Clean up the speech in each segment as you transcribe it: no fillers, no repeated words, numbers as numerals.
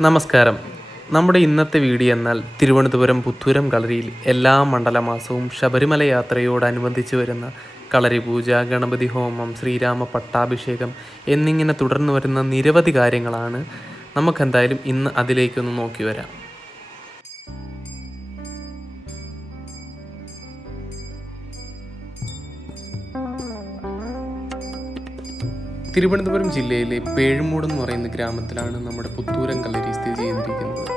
നമസ്കാരം. നമ്മുടെ ഇന്നത്തെ വീഡിയോ എന്നാൽ തിരുവനന്തപുരം പുത്തൂരം കളരിയിൽ എല്ലാ മണ്ഡലമാസവും ശബരിമല യാത്രയോടനുബന്ധിച്ച് വരുന്ന കളരി പൂജ, ഗണപതി ഹോമം, ശ്രീരാമ പട്ടാഭിഷേകം എന്നിങ്ങനെ തുടർന്ന് വരുന്ന നിരവധി കാര്യങ്ങളാണ്. നമുക്കെന്തായാലും ഇന്ന് അതിലേക്കൊന്ന് നോക്കി വരാം. തിരുവനന്തപുരം ജില്ലയിലെ പേഴുമൂട് എന്ന് പറയുന്ന ഗ്രാമത്തിലാണ് നമ്മുടെ പുത്തൂരം കളരി സ്ഥിതി ചെയ്തിരിക്കുന്നത്.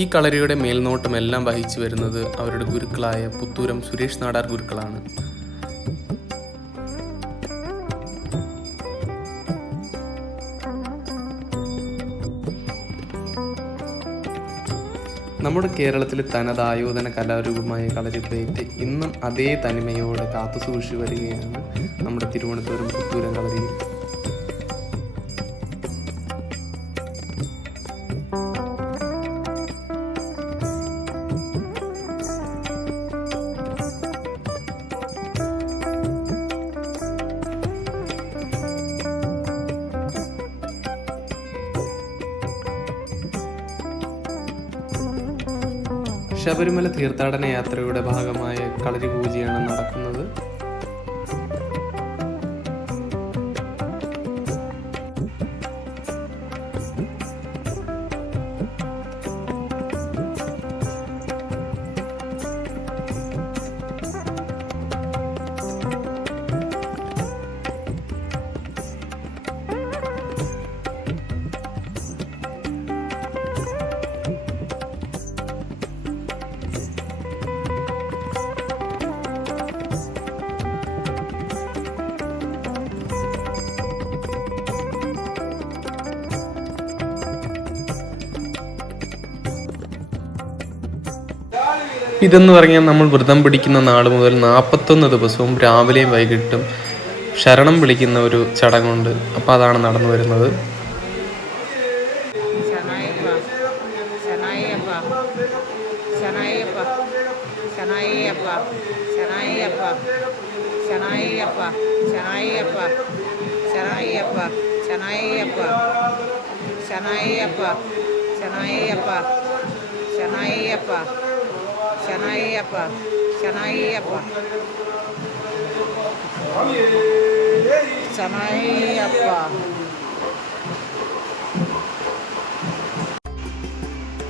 ഈ കളരിയുടെ മേൽനോട്ടമെല്ലാം വഹിച്ചു വരുന്നത് അവരുടെ ഗുരുക്കളായ പുത്തൂരം സുരേഷ് നാടാർ ഗുരുക്കളാണ്. നമ്മുടെ കേരളത്തിലെ തനതായോധന കലാരൂപമായ കളരിപ്പയറ്റ് ഇന്നും അതേ തനിമയോടെ കാത്തു സൂക്ഷിച്ചു വരികയാണ് നമ്മുടെ തിരുവനന്തപുരം പുത്തൂരം കളരിയിൽ. ശബരിമല തീർത്ഥാടന യാത്രയുടെ ഭാഗമായ കളരി പൂജയാണ് നടക്കുന്നത്. ഇതെന്ന് പറഞ്ഞാൽ നമ്മൾ വ്രതം പിടിക്കുന്ന നാൾ മുതൽ 41 ദിവസവും രാവിലെയും വൈകിട്ടും ശരണം വിളിക്കുന്ന ഒരു ചടങ്ങുണ്ട്. അപ്പോൾ അതാണ് നടന്നു വരുന്നത്.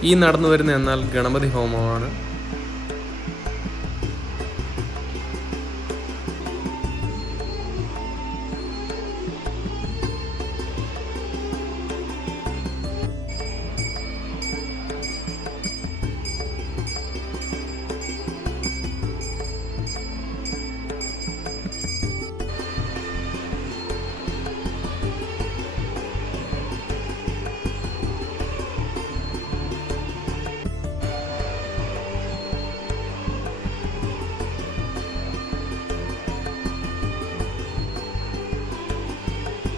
ഈ നടന്നു വരുന്ന എന്നാൽ ഗണപതി ഹോമമാണ്.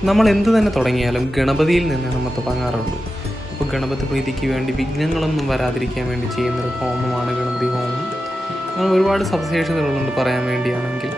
നമ്മൾ എന്ത് തന്നെ തുടങ്ങിയാലും ഗണപതിയിൽ നിന്നാണ് നമ്മൾ തുടങ്ങാറുള്ളൂ. അപ്പോൾ ഗണപതി പ്രീതിക്ക് വേണ്ടി വിഘ്നങ്ങളൊന്നും വരാതിരിക്കാൻ വേണ്ടി ചെയ്യുന്നൊരു ഹോമമാണ് ഗണപതി ഹോമം. അങ്ങനെ ഒരുപാട് സവിശേഷതകളുണ്ട് പറയാൻ വേണ്ടിയാണെങ്കിൽ.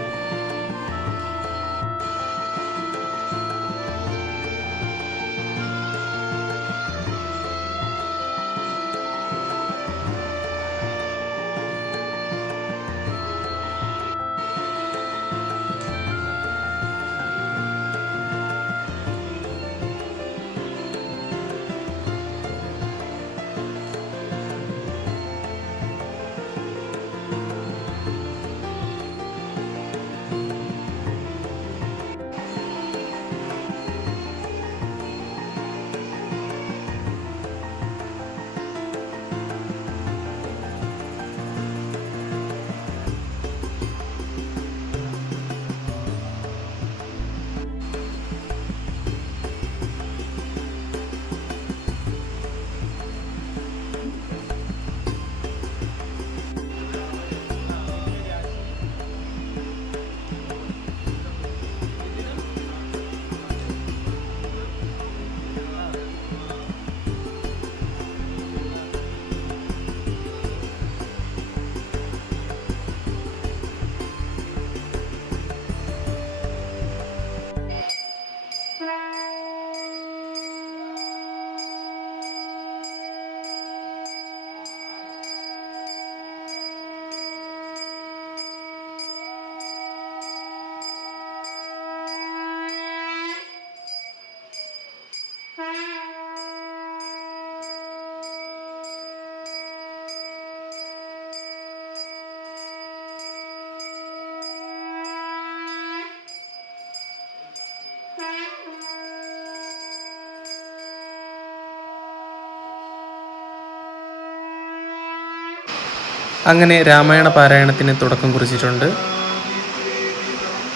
അങ്ങനെ രാമായണ പാരായണത്തിന് തുടക്കം കുറിച്ചിട്ടുണ്ട്.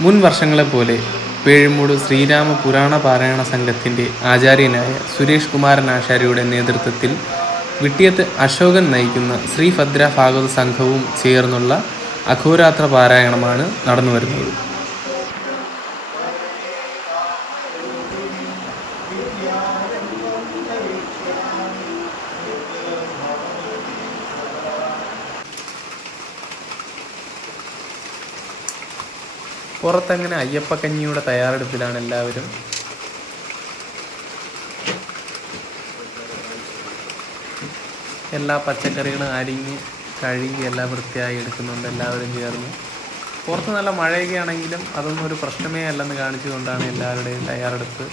മുൻ വർഷങ്ങളെപ്പോലെ പേഴുമൂട് ശ്രീരാമ പുരാണ പാരായണ സംഘത്തിൻ്റെ ആചാര്യനായ സുരേഷ് കുമാരൻ ആശാരിയുടെ നേതൃത്വത്തിൽ വിട്ടിയത്ത് അശോകൻ നയിക്കുന്ന ശ്രീഭദ്ര ഭാഗവത സംഘവും ചേർന്നുള്ള അഘോരാത്ര പാരായണമാണ് നടന്നു വരുന്നത്. പുറത്തങ്ങനെ അയ്യപ്പക്കഞ്ഞിയുടെ തയ്യാറെടുപ്പിലാണ് എല്ലാവരും. എല്ലാ പച്ചക്കറികളും അരിഞ്ഞ് കഴുകി എല്ലാം വൃത്തിയായി എടുക്കുന്നുണ്ട് എല്ലാവരും ചേർന്ന്. പുറത്ത് നല്ല മഴയൊക്കെ ആണെങ്കിലും അതൊന്നും ഒരു പ്രശ്നമേ അല്ലെന്ന് കാണിച്ചുകൊണ്ടാണ് എല്ലാവരുടെയും തയ്യാറെടുപ്പ്.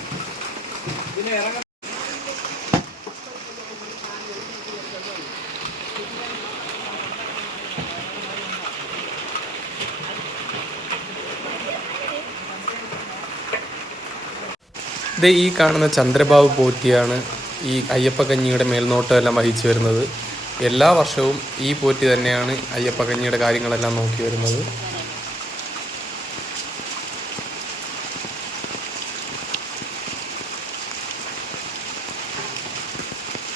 ഇത് ഈ കാണുന്ന ചന്ദ്രബാബു പോറ്റിയാണ് ഈ അയ്യപ്പക്കഞ്ഞിയുടെ മേൽനോട്ടം എല്ലാം വഹിച്ചു വരുന്നത്. എല്ലാ വർഷവും ഈ പോറ്റി തന്നെയാണ് അയ്യപ്പക്കഞ്ഞിയുടെ കാര്യങ്ങളെല്ലാം നോക്കി വരുന്നത്.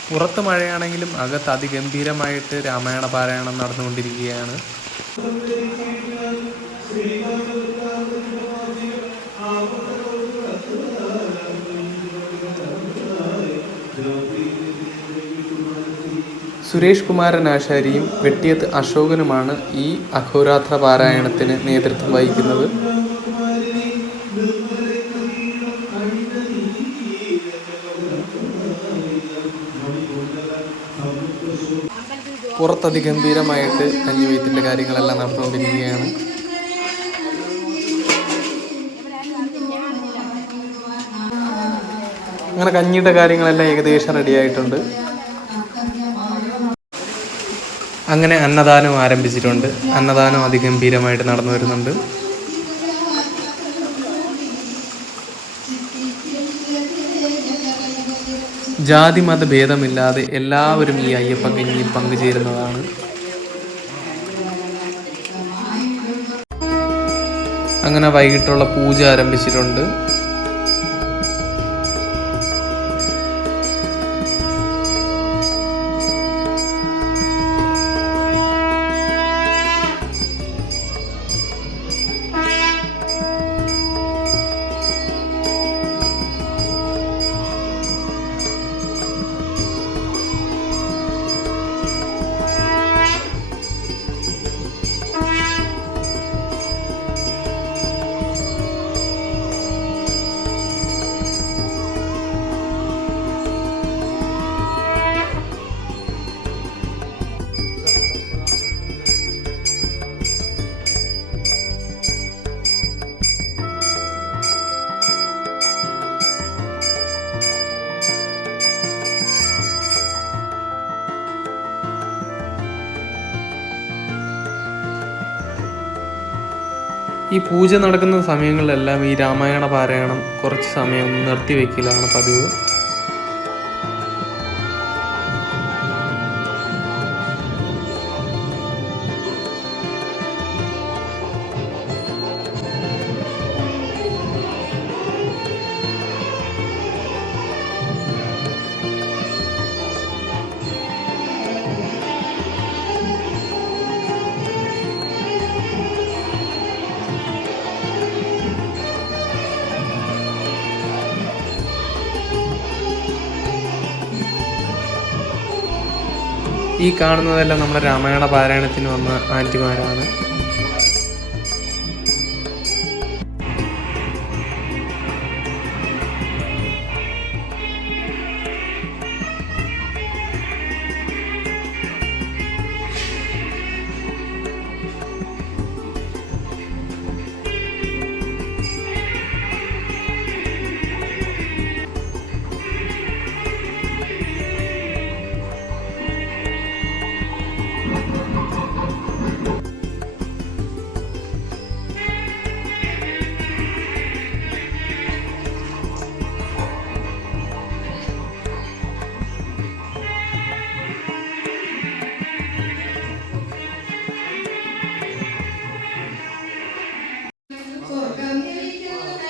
പുറത്ത് മഴയാണെങ്കിലും അകത്ത് അതിഗംഭീരമായിട്ട് രാമായണ പാരായണം നടന്നുകൊണ്ടിരിക്കുകയാണ്. സുരേഷ് കുമാരൻ ആശാരിയും വെട്ടിയത്ത് അശോകനുമാണ് ഈ അഘോരാത്ര പാരായണത്തിന് നേതൃത്വം വഹിക്കുന്നത്. പുറത്തതിഗംഭീരമായിട്ട് കഞ്ഞിവെയ്ത്തിൻ്റെ കാര്യങ്ങളെല്ലാം നടന്നുകൊണ്ടിരിക്കുകയാണ്. അങ്ങനെ കഞ്ഞിയുടെ കാര്യങ്ങളെല്ലാം ഏകദേശം റെഡിയായിട്ടുണ്ട്. അങ്ങനെ അന്നദാനം ആരംഭിച്ചിട്ടുണ്ട്. അന്നദാനം അതിഗംഭീരമായിട്ട് നടന്നു വരുന്നുണ്ട്. ജാതി മത ഭേദമില്ലാതെ എല്ലാവരും ഈ അയ്യപ്പക്കഞ്ഞിയിൽ പങ്കുചേരുന്നതാണ്. അങ്ങനെ വൈകിട്ടുള്ള പൂജ ആരംഭിച്ചിട്ടുണ്ട്. ഈ പൂജ നടക്കുന്ന സമയങ്ങളിലെല്ലാം ഈ രാമായണ പാരായണം കുറച്ച് സമയം നിർത്തിവെക്കലാണ് പതിവ്. ഈ കാണുന്നതെല്ലാം നമ്മുടെ രാമായണ പാരായണത്തിന് വന്ന ആൻറ്റിമാരാണ്.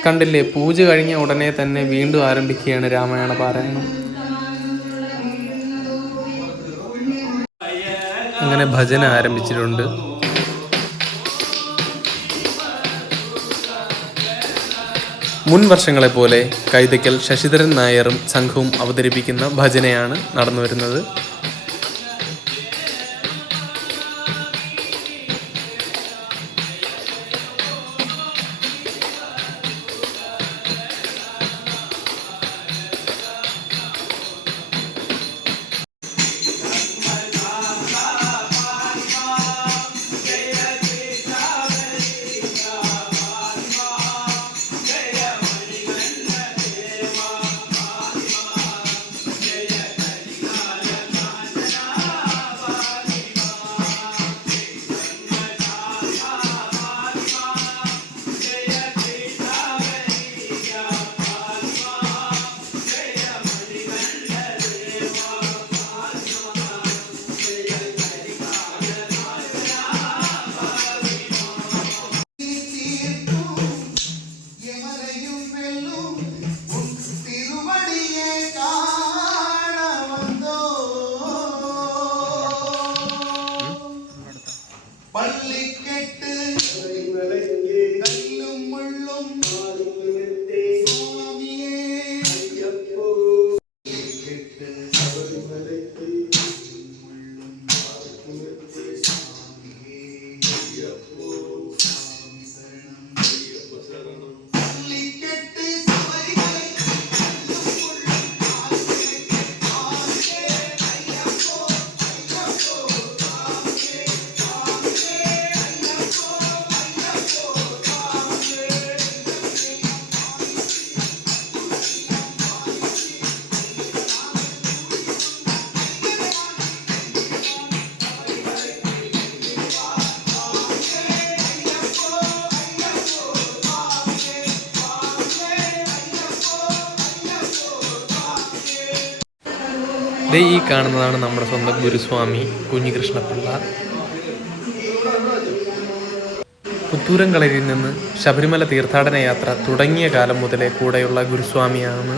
കണ്ടില്ലേ, പൂജ കഴിഞ്ഞ ഉടനെ തന്നെ വീണ്ടും ആരംഭിക്കുകയാണ് രാമായണ പാരായണം. അങ്ങനെ ഭജന ആരംഭിച്ചിട്ടുണ്ട്. മുൻ വർഷങ്ങളെ പോലെ കൈതയ്ക്കൽ ശശിധരൻ നായരും സംഘവും അവതരിപ്പിക്കുന്ന ഭജനയാണ് നടന്നു വരുന്നത്. ഈ കാണുന്നതാണ് നമ്മുടെ സ്വന്തം ഗുരുസ്വാമി കുഞ്ഞികൃഷ്ണപിള്ള. പുത്തൂരം കളരിയിൽ നിന്ന് ശബരിമല തീർത്ഥാടന യാത്ര തുടങ്ങിയ കാലം മുതലേ കൂടെയുള്ള ഗുരുസ്വാമിയാണ്.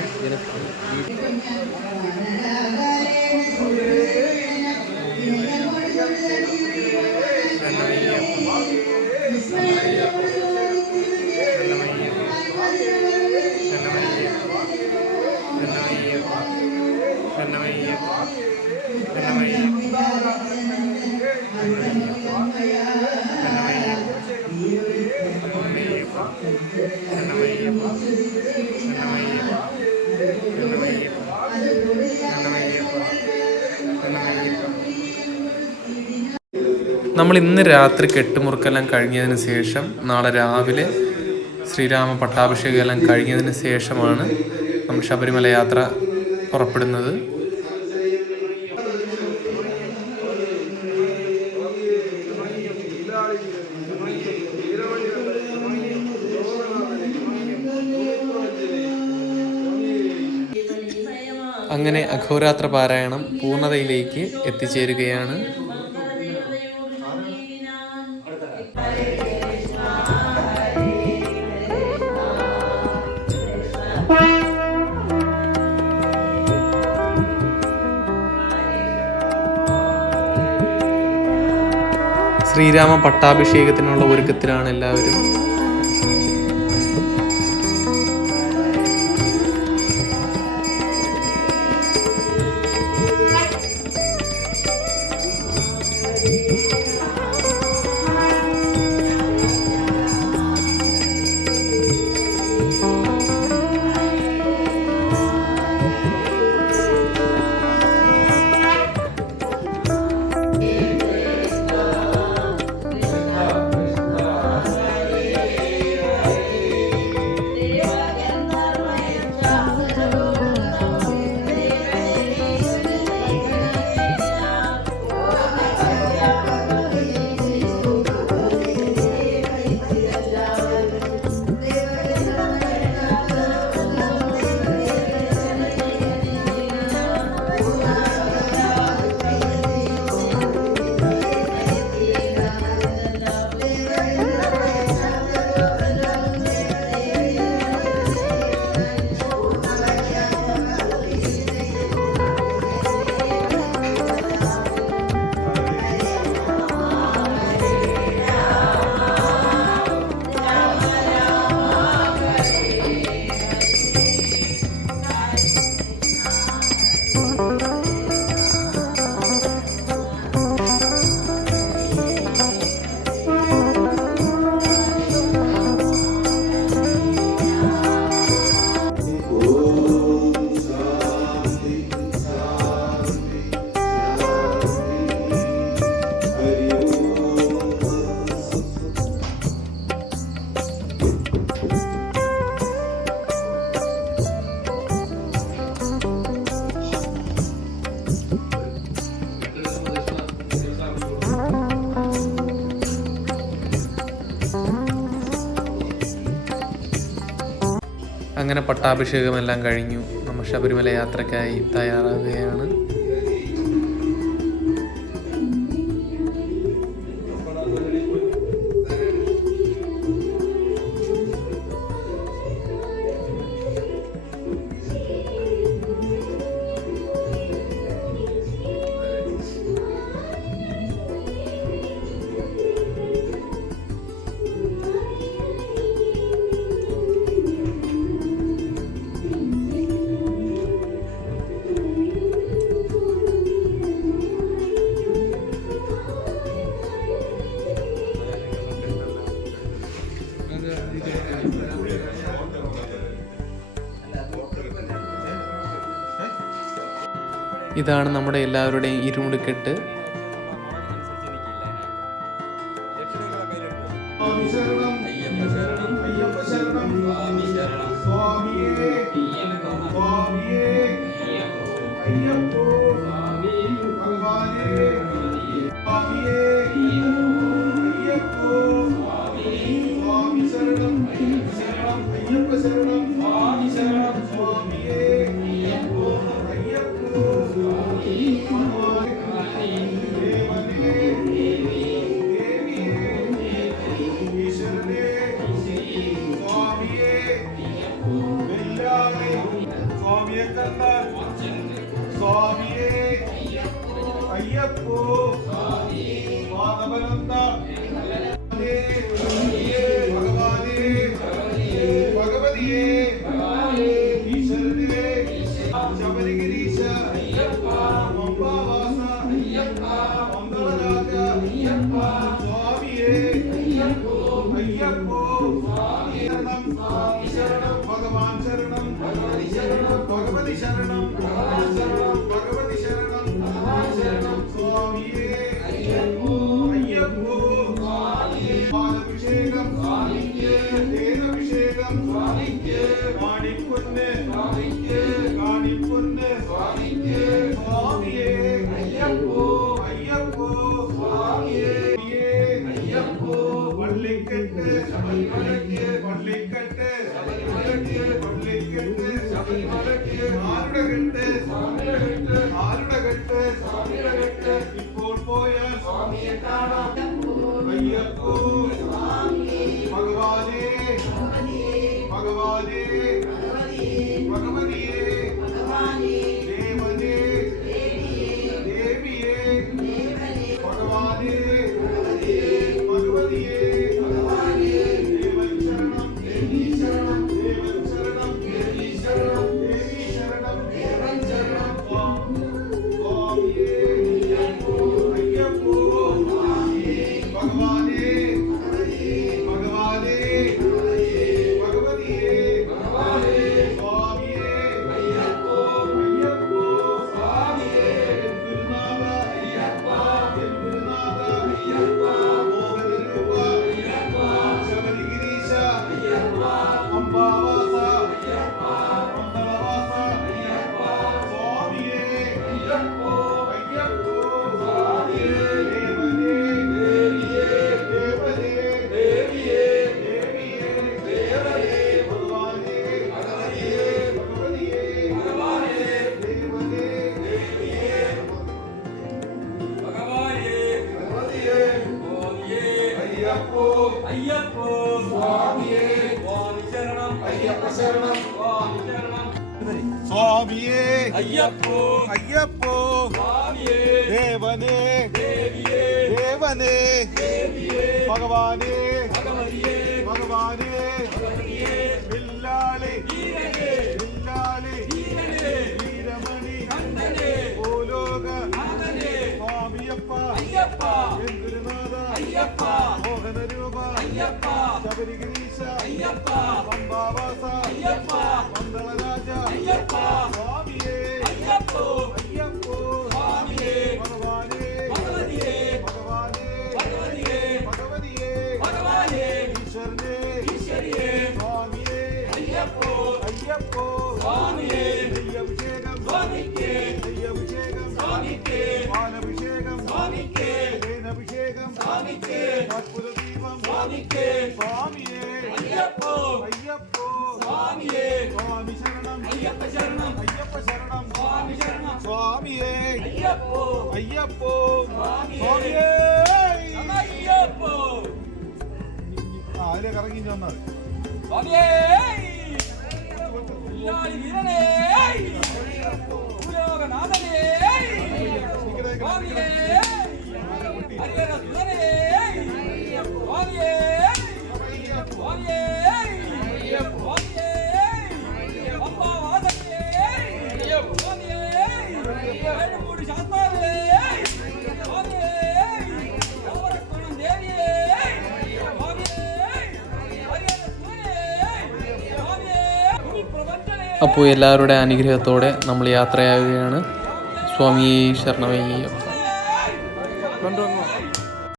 നമ്മൾ ഇന്ന് രാത്രി കെട്ടുമുറുക്കെല്ലാം കഴിഞ്ഞതിന് ശേഷം നാളെ രാവിലെ ശ്രീരാമ പട്ടാഭിഷേകം എല്ലാം കഴിഞ്ഞതിന് ശേഷമാണ് നമ്മൾ ശബരിമല യാത്ര പുറപ്പെടുന്നത്. അങ്ങനെ അഘോരാത്ര പാരായണം പൂർണ്ണതയിലേക്ക് എത്തിച്ചേരുകയാണ്. ശ്രീരാമ പട്ടാഭിഷേകത്തിനുള്ള ഒരുക്കത്തിലാണ് എല്ലാവരും. അങ്ങനെ പട്ടാഭിഷേകമെല്ലാം കഴിഞ്ഞു. നമ്മൾ ശബരിമല യാത്രയ്ക്കായി തയ്യാറാകുകയാണ്. ഇതാണ് നമ്മുടെ എല്ലാവരുടെയും ഇരുമുടിക്കെട്ട്. ഇപ്പോൾ പോയ സ്വാമിയെ കാണാം. അയ്യപ്പോ ഭഗവാനേ ഭഗവാനേ ഭഗവതിയേ ദേവനേ ദേവിയേ ഭഗവാനേ ഭഗവതിയേ ദേവൻ ശരണം ദേവി ശരണം ദേവൻ ശരണം ദേവി ശരണം ദേവി ശരണം ദേവൻ ശരണം സ്വാമിയേ അയ്യപ്പോ ഭഗവാനേ ഭഗവാനേ ഭഗവതിയേ സ്വാമിയേ അയ്യപ്പോ സ്വാമിയേ ഗുരുനാഥ അയ്യപ്പ ഗുരുനാഥ അയ്യപ്പ മോഹനരൂപ അയ്യപ്പ ശബരിഗിരീശ അയ്യപ്പ അംബാവാസ അയ്യപ്പ മന്ദളവാസ അയ്യപ്പ സ്വാമിയേ അയ്യപ്പോ സ്വാമിയേ ദേവനേ ദേവിയേ ദേവനേ ദേവിയേ ദേവിയേ ദേവനേ ഭഗവാനേ ഭഗവതിയേ ഭഗവതിയേ ഭഗവാനേ ദേവനേ ദേവിയേ ഭഗവാനേ ഭഗവതിയേ സ്വാമിയേ അയ്യപ്പോ സ്വാമിയേ സ്വാമി ശരണം അയ്യപ്പ ശരണം സ്വാമി ശരണം സ്വാമിയേ അയ്യപ്പോ സ്വാമിയേ ദേവനേ ദേവിയേ ദേവനേ ദേവിയേ ഭഗവാനേ ഭഗവതിയേ ഭഗവാനേ ഭഗവതിയേ വില്ലാളി വീരനേ വില്ലാളി വീരനേ വീരമണി കണ്ണനേ ഭൂലോക നാഥനേ സ്വാമിയപ്പ അയ്യപ്പ ഗുരുനാഥ അയ്യപ്പ മോഹനരൂപ അയ്യപ്പ ശബരിഗിരീശ അയ്യപ്പ പമ്പാവാസ അയ്യപ്പ മന്ദളരാജ അയ്യപ്പ സ്വാമിയേ അയ്യപ്പോ സ്വാമിയേ ഭഗവാനേ ഭഗവതിയേ ഭഗവാനേ ഭഗവതിയേ ഭഗവതിയേ ഭഗവാനേ ഈശ്വരനേ ഈശ്വരിയേ സ്വാമിയേ അയ്യപ്പോ സ്വാമിയേ നെയ്യഭിഷേകം സ്വാമിക്കേ നെയ്യഭിഷേകം സ്വാമിക്കേ പാലഭിഷേകം സ്വാമിക്കേ തേനഭിഷേകം സ്വാമിക്കേ അത്ഭുത ദീപം സ്വാമിക്കേ സ്വാമിയേ അയ്യപ്പോ സ്വാമി ശരണം അയ്യപ്പ ശരണം സ്വാമിയേ അയ്യപ്പോ സ്വാമിയേ അതിലെ കറങ്ങി വന്നാൽ അപ്പോൾ എല്ലാവരുടെ അനുഗ്രഹത്തോടെ നമ്മൾ യാത്രയാവുകയാണ്. സ്വാമിയേ ശരണമയ്യപ്പ.